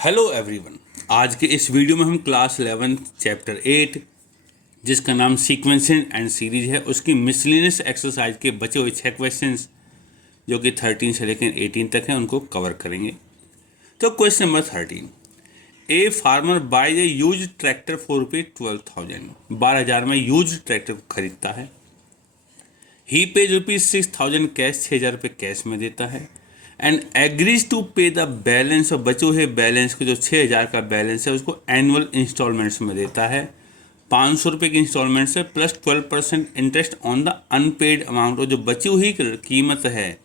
Hello everyone. आज के इस वीडियो में हम क्लास 11 चैप्टर 8 जिसका नाम सीक्वेंसिंग एंड सीरीज है उसकी मिसलिनियस एक्सरसाइज के बचे हुए 6 क्वेश्चंस जो कि 13 से लेकर 18 तक हैं उनको कवर करेंगे। तो question number 13, a farmer buy a use tractor for ₹12,000, 12,000 में यूज ट्रैक्टर को खरीदता है। ही पेज ₹6,000 कैश, 6,000 रुपये कैश में देता है and agrees to pay the balance, और बचे हुए बैलेंस को जो 6,000 का बैलेंस है उसको एनुअल इंस्टॉलमेंट्स में देता है। 500 रुपये की इंस्टॉलमेंट से plus 12% interest on the unpaid amount, और जो बची हुई कीमत है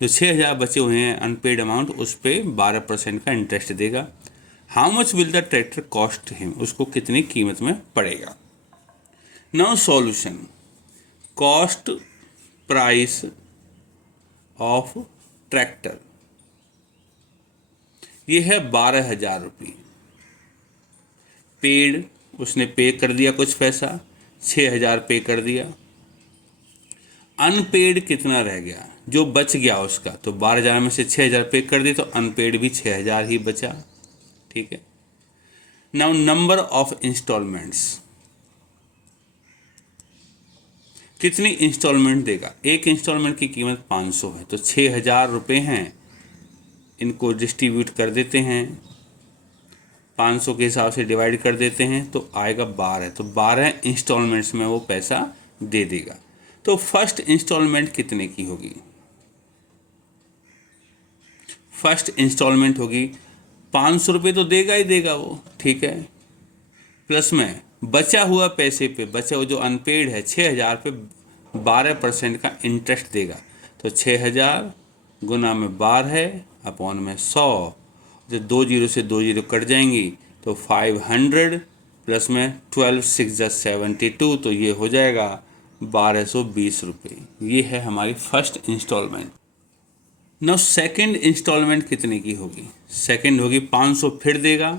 जो 6,000 बचे हुए हैं अनपेड अमाउंट उस पर 12% का इंटरेस्ट देगा। How much will the tractor cost him, उसको कितनी कीमत में पड़ेगा। Now solution, cost price of tractor ये है 12,000 रुपये। पेड उसने पे कर दिया कुछ पैसा, 6,000 पे कर दिया। अनपेड कितना रह गया, जो बच गया उसका, तो 12,000 में से 6,000 पे कर दिए तो अनपेड भी 6,000 ही बचा। ठीक है। नाउ नंबर ऑफ इंस्टॉलमेंट्स, कितनी इंस्टॉलमेंट देगा। एक इंस्टॉलमेंट की कीमत 500 है तो 6,000 रुपये हैं, इनको डिस्ट्रीब्यूट कर देते हैं, 500 के हिसाब से डिवाइड कर देते हैं तो आएगा 12, तो 12 इंस्टॉलमेंट्स में वो पैसा दे देगा। तो फर्स्ट इंस्टॉलमेंट कितने की होगी, फर्स्ट इंस्टॉलमेंट होगी 500 रुपये तो देगा ही देगा वो, ठीक है। प्लस में बचा हुआ पैसे पे, बचा हुआ जो अनपेड है 6,000 पे 12% का इंटरेस्ट देगा, तो 6,000 गुना में 12 अपॉन में 100, जो 2 जीरो से 2 जीरो कट जाएंगी तो 500 प्लस में 12 6 72, तो ये हो जाएगा 1,220 रुपये। ये है हमारी first installment. Now second installment कितने की होगी, सेकंड होगी 500 फिर देगा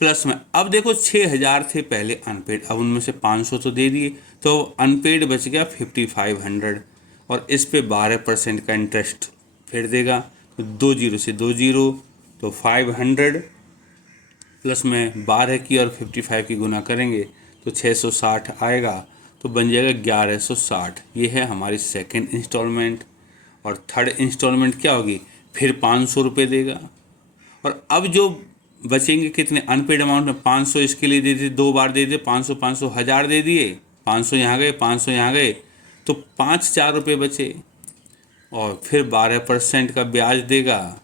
प्लस में, अब देखो 6,000 थे पहले अनपेड, अब उनमें से 500 तो दे दिए तो अनपेड बच गया 5,500, और इस पे 12% का इंटरेस्ट फिर देगा, तो 2 जीरो से 2 जीरो, तो 500 प्लस में 12 की और 55 की गुना करेंगे तो 660 आएगा, तो बन जाएगा 1,160। ये है हमारी सेकेंड इंस्टॉलमेंट। और थर्ड इंस्टॉलमेंट क्या होगी, फिर 500 रुपये देगा, और अब जो बचेंगे कितने अनपेड अमाउंट में 500 इसके लिए दे दिए, 2 बार दे दिए, 500 500 1000 दे दिए, 500 यहाँ गए 500 यहाँ गए, तो 5 रुपये बचे, और फिर 12% का ब्याज देगा,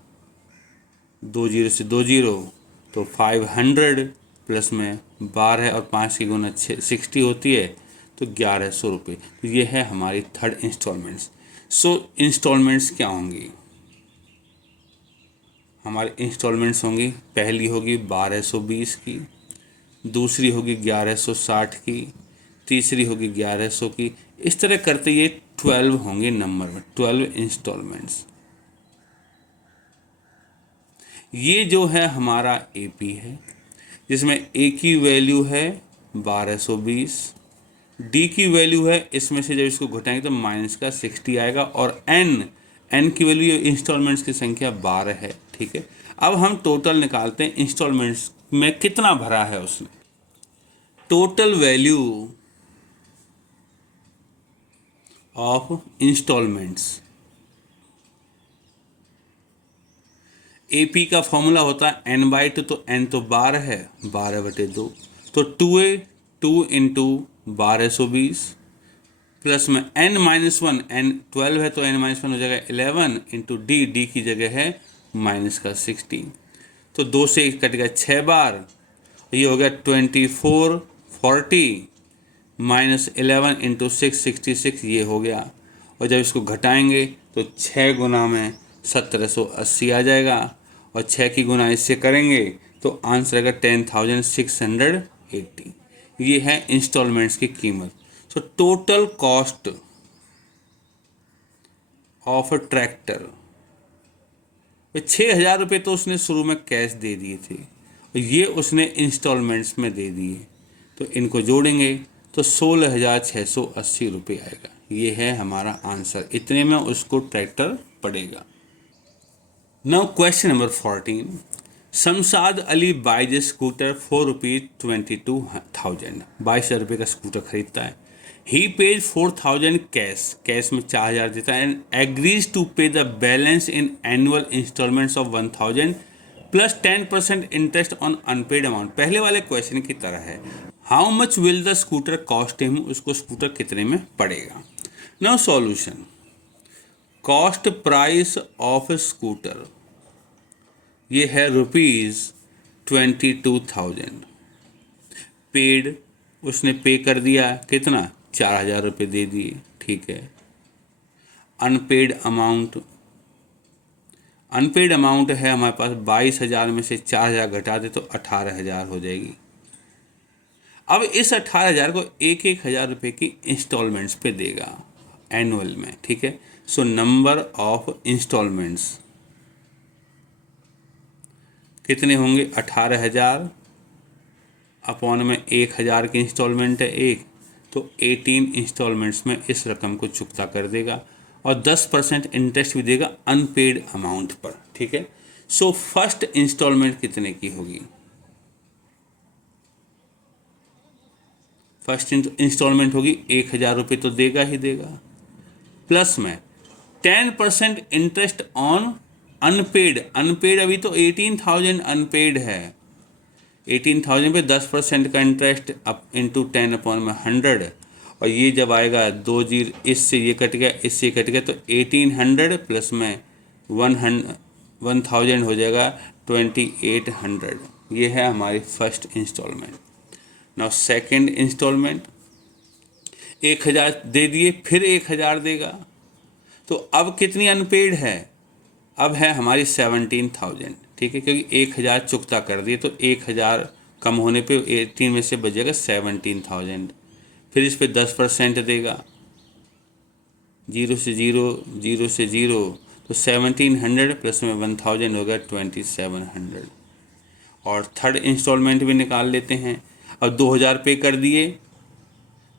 2 जीरो से 2 जीरो, तो 500 प्लस में 12 और 5 की गुना 60 होती है, तो 1,100 रुपये। तो ये है हमारी थर्ड इंस्टॉलमेंट्स। सो इंस्टॉलमेंट्स क्या होंगी, हमारी इंस्टॉलमेंट्स होंगी, पहली होगी 1,220 की, दूसरी होगी 1,160 की, तीसरी होगी 1,100 की, इस तरह करते ये 12 होंगे नंबर में, 12 इंस्टॉलमेंट्स। ये जो है हमारा एपी है जिसमें ए की वैल्यू है 1,220, डी की वैल्यू है, इसमें से जब इसको घटाएंगे तो माइनस का 60 आएगा, और एन की वैल्यू इंस्टॉलमेंट्स की संख्या 12 है। ठीक है। अब हम टोटल निकालते हैं, इंस्टॉलमेंट्स में कितना भरा है उसने। Total value of installments, AP का फॉर्मूला होता है n/2, तो n तो 12 है, 12/2, तो 2 इंटू 1,220 प्लस में n-1, n 12 है तो n-1 हो जाएगा 11 इंटू डी की जगह है माइनस का 60, तो 2 से कट गया 6 बार, ये हो गया 24 40 माइनस 11 इंटू 6 66, ये हो गया, और जब इसको घटाएंगे तो 6 गुना में 1,780 आ जाएगा, और 6 की गुना इससे करेंगे तो आंसर आएगा 10,680। ये है इंस्टॉलमेंट्स की कीमत। So total cost of a tractor, 6,000 रुपये तो उसने शुरू में कैश दे दिए थे, और ये उसने इंस्टॉलमेंट्स में दे दिए, तो इनको जोड़ेंगे तो 16,680 रुपये आएगा। ये है हमारा आंसर, इतने में उसको ट्रैक्टर पड़ेगा। Now question number 14, Shamshad Ali buys scooter ₹4,22,000, 22,000 रुपये का स्कूटर खरीदता है। ही पेज 4,000 कैश में 4,000 देता है, and agrees to pay the balance in annual installments of 1,000 plus 10% interest on unpaid amount. पहले वाले क्वेश्चन की तरह है, how much will the scooter cost him, उसको स्कूटर कितने में पड़ेगा। Now solution, cost price of scooter ये है ₹22,000, पेड उसने पे कर दिया कितना, 4,000 रुपये दे दिए, ठीक है। अनपेड अमाउंट है हमारे पास 22,000 में से 4,000 घटा दे तो 18,000 हो जाएगी। अब इस 18,000 को 1,000 रुपये की इंस्टॉलमेंट्स पे देगा एनुअल में, ठीक है। सो नंबर ऑफ इंस्टॉलमेंट्स कितने होंगे, 18,000 अपॉन में 1,000 की इंस्टॉलमेंट है एक, तो 18 इंस्टॉलमेंट्स में इस रकम को चुकता कर देगा और 10% इंटरेस्ट भी देगा अनपेड अमाउंट पर, ठीक है। सो फर्स्ट इंस्टॉलमेंट कितने की होगी, फर्स्ट इंस्टॉलमेंट होगी 1,000 रुपये तो देगा ही देगा, प्लस में 10% इंटरेस्ट ऑन अनपेड अभी तो 18,000 अनपेड है, 18,000 पे 10% का इंटरेस्ट अप इंटू 10 अपॉन में 100, और ये जब आएगा 2 जीरो, इससे ये कट गया, इससे कट गया, तो 1800 प्लस में 1,000 हो जाएगा 2,800। ये है हमारी first installment. Now second installment 1,000 दे दिए, फिर 1,000 देगा, तो अब कितनी अनपेड है, अब है हमारी 17,000, ठीक है, क्योंकि 1,000 चुकता कर दिए तो 1,000 कम होने पे 18 में से बचेगा 17,000, फिर इस पे 10% देगा, 0 से 0, तो 1,700 प्लस में 1,000 हो गया 2,700। और थर्ड इंस्टॉलमेंट भी निकाल लेते हैं। अब 2,000 पे कर दिए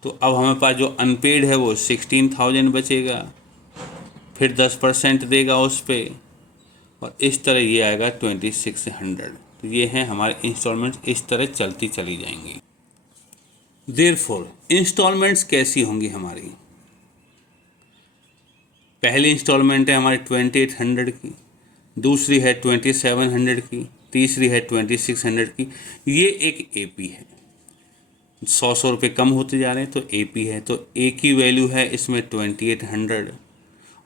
तो अब हमारे पास जो अनपेड है वो 16,000 बचेगा, फिर 10% देगा उस पर, और इस तरह ये आएगा 2,600। तो ये हैं हमारे इंस्टॉलमेंट्स, इस तरह चलती चली जाएंगी। देयरफॉर इंस्टॉलमेंट्स कैसी होंगी हमारी, पहली इंस्टॉलमेंट है हमारी 2,800 की, दूसरी है 2,700 की, तीसरी है 2,600 की। ये एक एपी है, 100 रुपये कम होते जा रहे हैं तो एपी है, तो ए की वैल्यू है इसमें 2,800,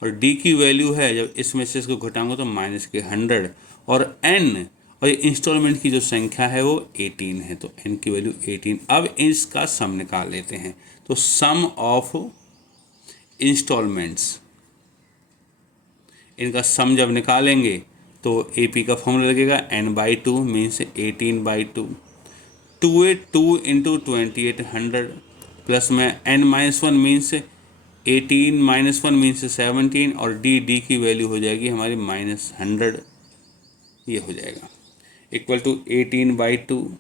और डी की वैल्यू है जब इसमें से इसको घटाऊंगा तो माइनस के 100, और एन और इंस्टॉलमेंट की जो संख्या है वो 18 है, तो एन की वैल्यू 18। अब इसका सम निकाल लेते हैं, तो सम ऑफ इंस्टॉलमेंट्स, इनका सम जब निकालेंगे तो एपी का फॉर्मूला लगेगा n/2 मीन्स 18/2, 2 इंटू 2,800 प्लस में n-1 मीन्स 18 - 1 मीन्स 17, और डी की वैल्यू हो जाएगी हमारी -100, ये हो जाएगा इक्वल टू 18/2,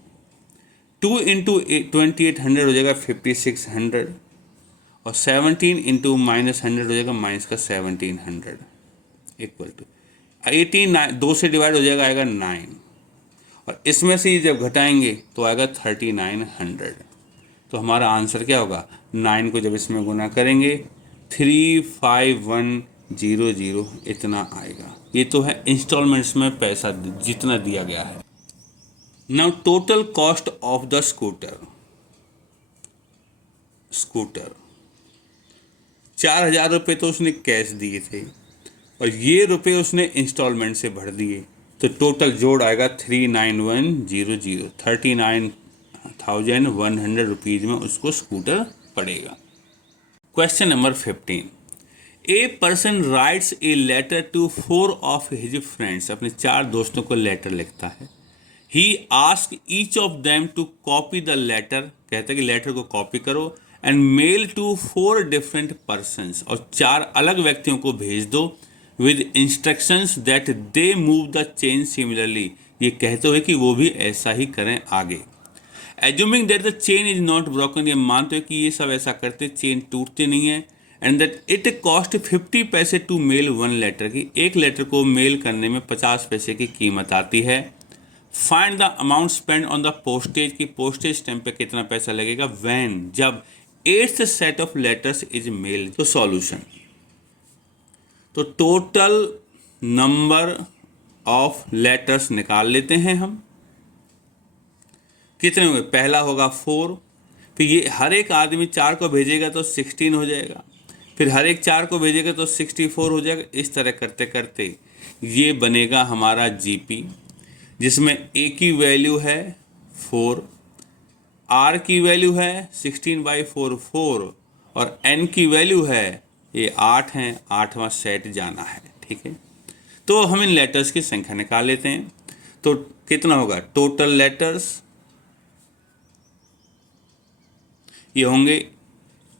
2 इंटू 2,800 हो जाएगा 5,600, और 17 इंटू -100 हो जाएगा -1700 इक्वल टू 18, 2 से डिवाइड हो जाएगा, आएगा 9, और इसमें से जब घटाएंगे तो आएगा 3,900। तो हमारा आंसर क्या होगा, 9 को जब इसमें गुना करेंगे 35100 इतना आएगा। ये तो है इंस्टॉलमेंट्स में पैसा जितना दिया गया है। Now total cost of the scooter 4,000 रुपये तो उसने कैश दिए थे, और ये रुपए उसने इंस्टॉलमेंट से भर दिए, तो टोटल जोड़ आएगा 39100, 39,100 रुपीज़ में उसको स्कूटर पड़ेगा। Question number 15, a person writes a letter to 4 of his friends, अपने 4 दोस्तों को लेटर लिखता है। He ask each of them to copy the letter, कहता है कि लेटर को कॉपी करो, and mail to 4 different persons, और 4 अलग व्यक्तियों को भेज दो, with instructions that they move the chain similarly, ये कहते हुए कि वो भी ऐसा ही करें आगे। Assuming that the chain is not broken, ये मानते हो कि ये सब ऐसा करते चेन टूटते नहीं है, एंड दैट इट कॉस्ट 50 पैसे टू मेल 1 लेटर, की एक लेटर को मेल करने में 50 पैसे की कीमत आती है। Find the amount spend on the postage, की पोस्टेज स्टैम्प पे कितना पैसा लगेगा व्हेन, जब 8th set of letters is male. तो सॉल्यूशन, तो टोटल नंबर ऑफ लेटर्स निकाल लेते हैं हम। कितने होंगे, पहला होगा 4, फिर ये हर एक आदमी 4 को भेजेगा तो 16 हो जाएगा, फिर हर एक 4 को भेजेगा तो 64 हो जाएगा। इस तरह करते करते ये बनेगा हमारा जीपी, जिसमें ए की वैल्यू है 4, आर की वैल्यू है 16/4 4, और एन की वैल्यू है ये 8 है, 8वां सेट जाना है। ठीक है, तो हम इन लेटर्स की संख्या निकाल लेते हैं। तो कितना होगा, टोटल लेटर्स ये होंगे,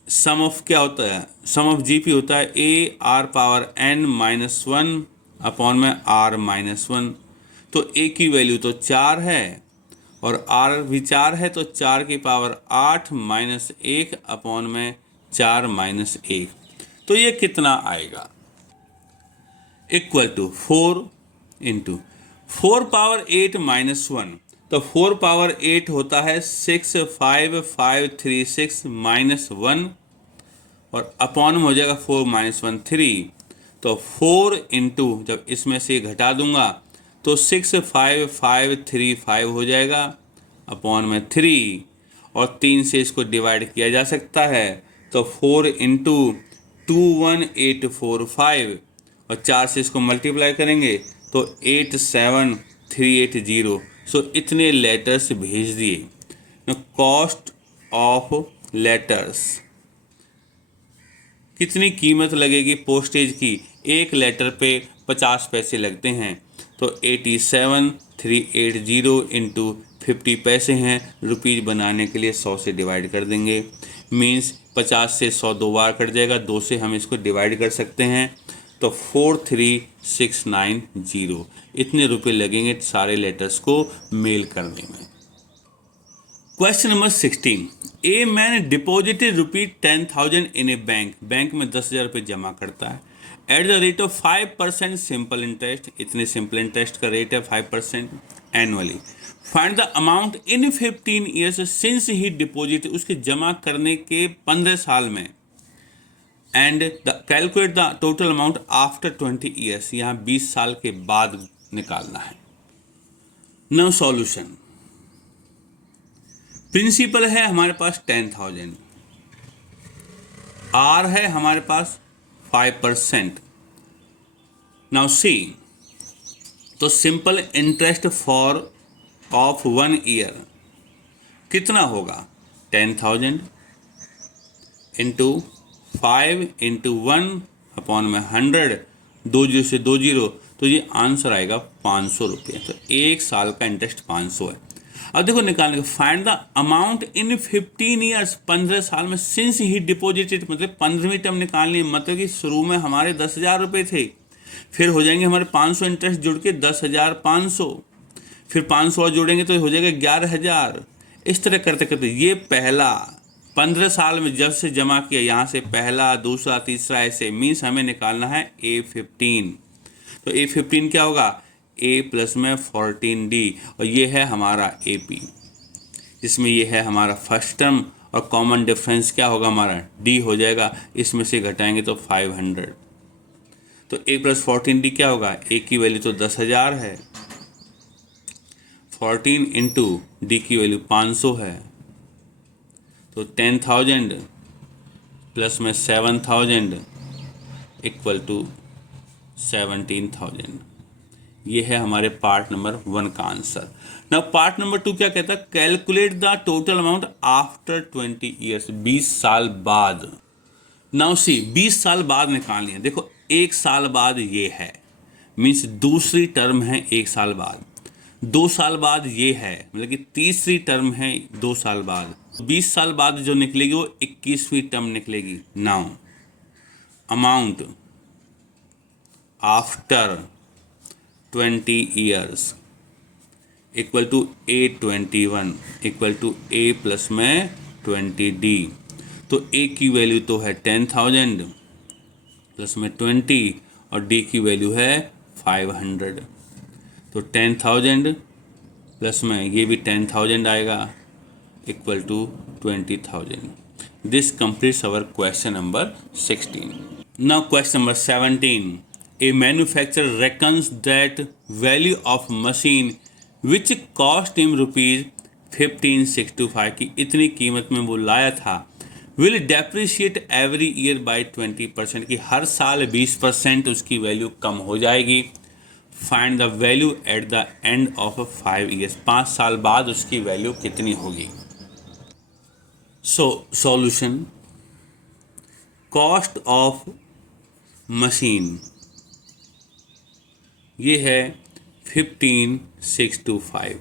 सम ऑफ क्या होता है, सम ऑफ जीपी होता है A R power n -1 upon में r -1। तो ए की वैल्यू तो 4 है और आर भी 4 है, तो 4 की पावर 8 -1 अपॉन में 4 -1। तो ये कितना आएगा, इक्वल टू 4 इंटू 4 पावर 8 -1, तो 4 पावर 8 होता है 65536 -1, और अपॉन में हो जाएगा 4 -1 3, तो 4 इंटू जब इसमें से घटा दूंगा तो 65535 हो जाएगा, अपॉन में 3, और 3 से इसको डिवाइड किया जा सकता है, तो 4 इंटू 21845, और 4 से इसको मल्टीप्लाई करेंगे तो 87380। सो इतने लेटर्स भेज दिए। कॉस्ट ऑफ लेटर्स, कितनी कीमत लगेगी पोस्टेज की, एक लेटर पे 50 पैसे लगते हैं, तो 87380 इंटू 50 पैसे हैं, रुपीज़ बनाने के लिए 100 से डिवाइड कर देंगे, मीन्स 50 से 100 दो बार कट जाएगा, 2 से हम इसको डिवाइड कर सकते हैं, तो 43690 इतने रुपए लगेंगे सारे लेटर्स को मेल करने में। Question number 16, a man deposited ₹10,000 in A bank, bank में 10,000 रुपये जमा करता है, at the rate of 5% simple interest, इतने सिंपल इंटरेस्ट का रेट है 5% annually. Find the amount in 15 years since he deposit, उसके जमा करने के 15 साल में, and the calculate the total amount after 20 years, यहाँ 20 साल के बाद निकालना है। नाउ सॉल्यूशन, प्रिंसिपल है हमारे पास 10,000, आर है हमारे पास 5%। नाउ सी, तो simple interest for of 1 year कितना होगा, 10,000 इंटू 5 इंटू 1 अपॉन में 100, 2 जीरो से 2 जीरो, तो ये आंसर आएगा 500 रुपये। तो एक साल का इंटरेस्ट 500 है। अब देखो निकालने का, find the amount in 15 years, 15 साल में, सिंस ही डिपॉजिटेड, मतलब 15वीं टर्म निकालनी है, मतलब कि शुरू में हमारे 10,000 रुपये थे, फिर हो जाएंगे हमारे 500 इंटरेस्ट जुड़ के 10,500, फिर 500 और जोड़ेंगे तो हो जाएगा 11,000। इस तरह करते करते ये पहला 15 साल में जब से जमा किया, यहाँ से पहला, दूसरा, तीसरा, ऐसे मीन्स हमें निकालना है A15। तो A15 क्या होगा, A प्लस में 14D, और ये है हमारा AP, जिसमें ये है हमारा फर्स्ट टर्म, और कॉमन डिफरेंस क्या होगा हमारा D हो जाएगा, इसमें से घटाएंगे तो 500। तो A प्लस 14D क्या होगा, A की वैल्यू तो 10,000 है, 14 इंटू D की वैल्यू 500 है, तो 10,000 प्लस में 7,000 इक्वल टू 17,000। ये है हमारे पार्ट नंबर 1 का आंसर। नाउ पार्ट नंबर 2 क्या कहता है, calculate the total amount after 20 years, 20 साल बाद। नाउ सी, 20 साल बाद निकालनी है। देखो 1 साल बाद ये है, मीन्स दूसरी टर्म है 1 साल बाद, 2 साल बाद ये है, मतलब कि तीसरी टर्म है 2 साल बाद, 20 साल बाद जो निकलेगी वो 21वीं टर्म निकलेगी। Now amount after 20 years equal to A21 equal to A plus में 20D। तो A की वैल्यू तो है 10,000 प्लस में 20, और D की वैल्यू है 500। तो 10,000 प्लस में ये भी 10,000 आएगा equal to 20,000. This completes our question number 16. Now question number 17. A manufacturer reckons that value of machine which cost him rupees 15,625 की इतनी कीमत में वो लाया था will depreciate every year by 20% की हर साल 20% उसकी वैल्यू कम हो जाएगी. Find the value at the end of 5 years. 5 साल बाद उसकी वैल्यू कितनी होगी. So solution, cost of machine ये है 15,625.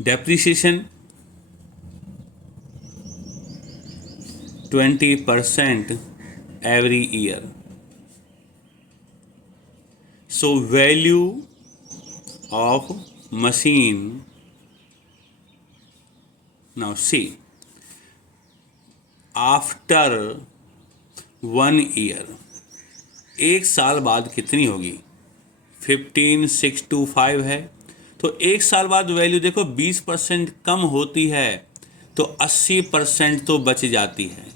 Depreciation 20% every year. So value of machine, now see, after 1 year, एक साल बाद कितनी होगी. 15,625 है तो एक साल बाद वैल्यू देखो 20% कम होती है तो 80% तो बच जाती है.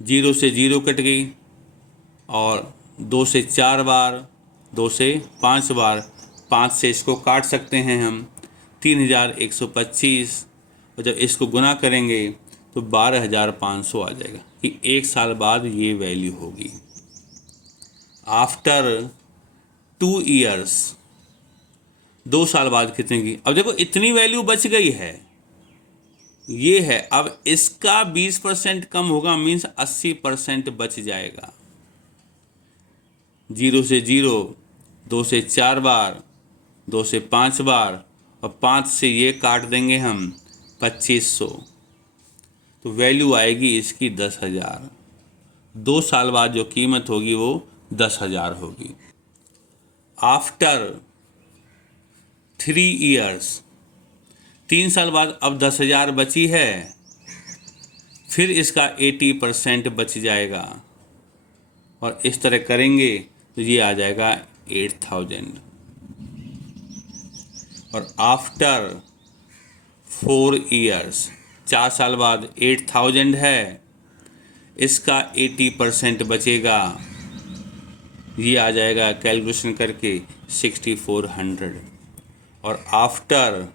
0 से 0 कट गई और 2 से 4 बार, 2 से 5 बार, 5 से इसको काट सकते हैं हम 3,125 और जब इसको गुना करेंगे तो 12,500 आ जाएगा कि एक साल बाद ये वैल्यू होगी. आफ्टर 2 ईयर्स, 2 साल बाद कितने की. अब देखो इतनी वैल्यू बच गई है, ये है. अब इसका 20% कम होगा मीन्स 80% बच जाएगा. 0 से 0, 2 से 4 बार, 2 से 5 बार और 5 से ये काट देंगे हम 2,500 तो वैल्यू आएगी इसकी 10,000. 2 साल बाद जो कीमत होगी वो 10,000 होगी. आफ्टर 3 ईयर्स, 3 साल बाद अब 10,000 बची है, फिर इसका 80% बच जाएगा और इस तरह करेंगे तो ये आ जाएगा 8,000. और आफ्टर 4 ईयर्स, 4 साल बाद 8,000 है, इसका 80% बचेगा, ये आ जाएगा कैलकुलेशन करके 6,400. और आफ्टर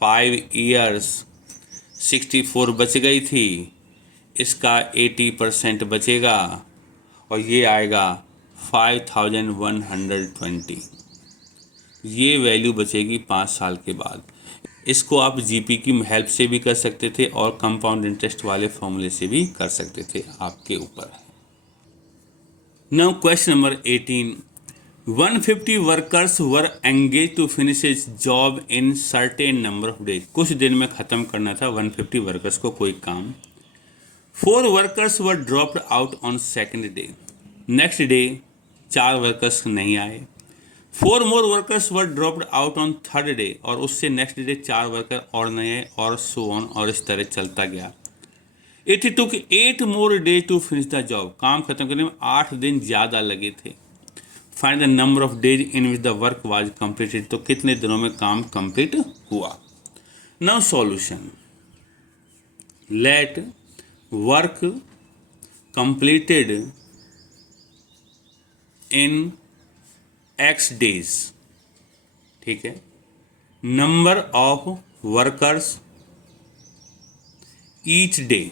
5 ईयर्स 64 बच गई थी, इसका 80% बचेगा और ये आएगा 5,120. ये वैल्यू बचेगी 5 साल के बाद. इसको आप जीपी की हेल्प से भी कर सकते थे और कंपाउंड इंटरेस्ट वाले फॉर्मूले से भी कर सकते थे, आपके ऊपर है. Now question number 18. 150 workers were engage to finish his job in certain number of days. कुछ दिन में ख़त्म करना था 150 वर्कर्स को कोई काम. 4 workers were dropped out on second day. Next day 4 workers नहीं आए. 4 more workers were dropped out on third day और उससे नेक्स्ट डे 4 वर्कर और नहीं आए और सो ऑन और इस तरह चलता गया. It took 8 more day to finish the job. काम खत्म करने में 8 दिन ज़्यादा लगे थे. Find the number of days in which the work was completed. तो कितने दिनों में काम कंप्लीट हुआ. Now solution. Let work completed in x days, ठीक है, number of workers each day.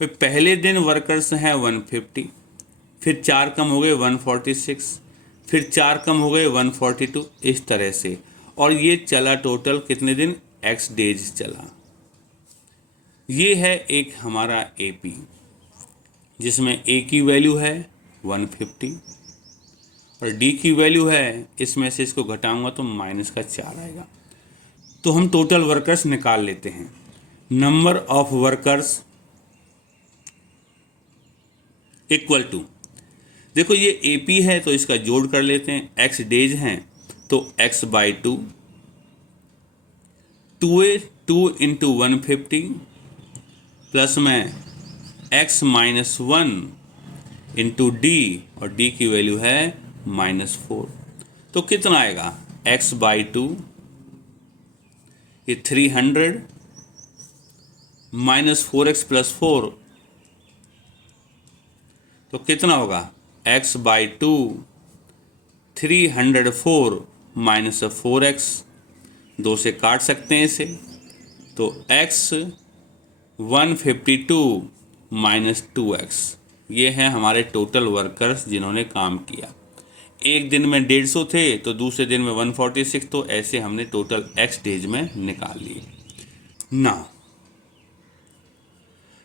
पहले दिन वर्कर्स हैं 150, फिर 4 कम हो गए 146, फिर 4 कम हो गए 142, इस तरह से. और ये चला टोटल कितने दिन, x डेज चला. ये है एक हमारा AP जिसमें A की वैल्यू है 150 और D की वैल्यू है, इसमें से इसको घटाऊंगा तो -4 आएगा. तो हम टोटल वर्कर्स निकाल लेते हैं. Number of workers equal to, देखो ये AP है तो इसका जोड़ कर लेते हैं. x डेज हैं तो x/2, 2 इंटू 150 प्लस में x-1 इंटू D और D की वैल्यू है -4. तो कितना आएगा, x/2, ये 300 माइनस 4x प्लस 4, तो कितना होगा, x/2 304 माइनस 4x, 2 से काट सकते हैं इसे, तो x 152 माइनस 2x, ये हैं हमारे टोटल वर्कर्स जिन्होंने काम किया। एक दिन में 150 थे तो दूसरे दिन में 146, तो ऐसे हमने टोटल x डेज में निकाल लिए ना।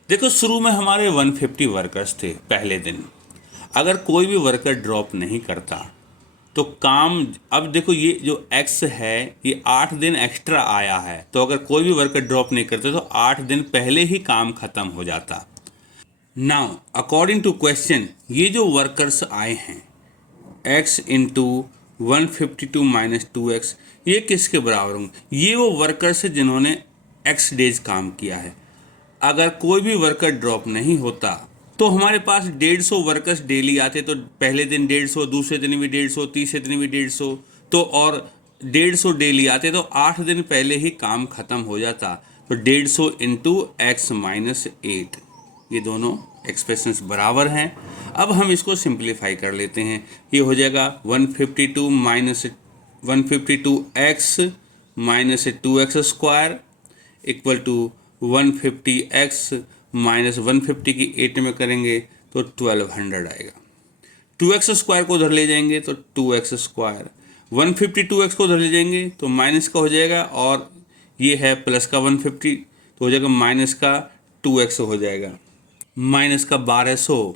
देखो शुरू में हमारे 150 वर्कर्स थे पहले दिन, अगर कोई भी वर्कर ड्रॉप नहीं करता तो काम, अब देखो ये जो x है ये 8 दिन एक्स्ट्रा आया है, तो अगर कोई भी वर्कर ड्रॉप नहीं करते तो 8 दिन पहले ही काम खत्म हो जाता। नाउ अकॉर्डिंग टू क्वेश्चन, ये जो वर्कर्स आए हैं x इंटू 152 माइनस 2x, ये किसके बराबर होंगे, ये वो वर्कर्स है जिन्होंने x डेज काम किया है। अगर कोई भी वर्कर ड्रॉप नहीं होता तो हमारे पास 150 वर्कर्स डेली आते, तो पहले दिन 150, दूसरे दिन भी 150, तीसरे दिन भी 150, तो और 150 डेली आते तो 8 दिन पहले ही काम खत्म हो जाता। तो 150 इंटू एक्स माइनस 8, ये दोनों एक्सप्रेशंस बराबर हैं। अब हम इसको सिंप्लीफाई कर लेते हैं, ये हो जाएगा 152 minus 152x minus 2x square equal to 150x minus 150 की 8 में करेंगे तो 1200 आएगा। 2x स्क्वायर को उधर ले जाएंगे तो 2x स्क्वायर, 152x को उधर ले जाएंगे तो माइनस का हो जाएगा, और ये है प्लस का 150 तो हो जाएगा माइनस का 2x हो जाएगा, माइनस का 1200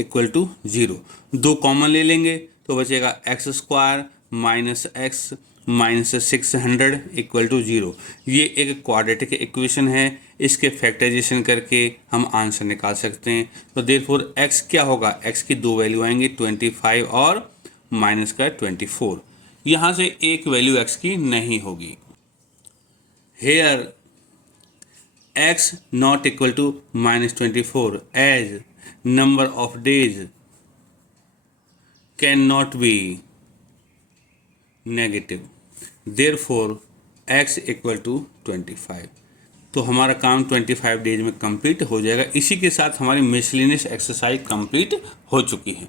इक्वल टू 0। 2 कॉमन ले लेंगे तो बचेगा x square minus x minus 600 equal to 0। ये एक क्वाड्रेटिक इक्वेशन है, इसके फैक्टराइजेशन करके हम आंसर निकाल सकते हैं। तो देयरफॉर x क्या होगा, x की 2 वैल्यू आएंगी 25 और माइनस का 24, यहाँ से एक वैल्यू x की नहीं होगी। Here x not equal to minus 24 as number of days can not be negative, therefore x equal to 25। तो हमारा काम 25 डेज में कंप्लीट हो जाएगा। इसी के साथ हमारी मिसलेनियस एक्सरसाइज कंप्लीट हो चुकी है।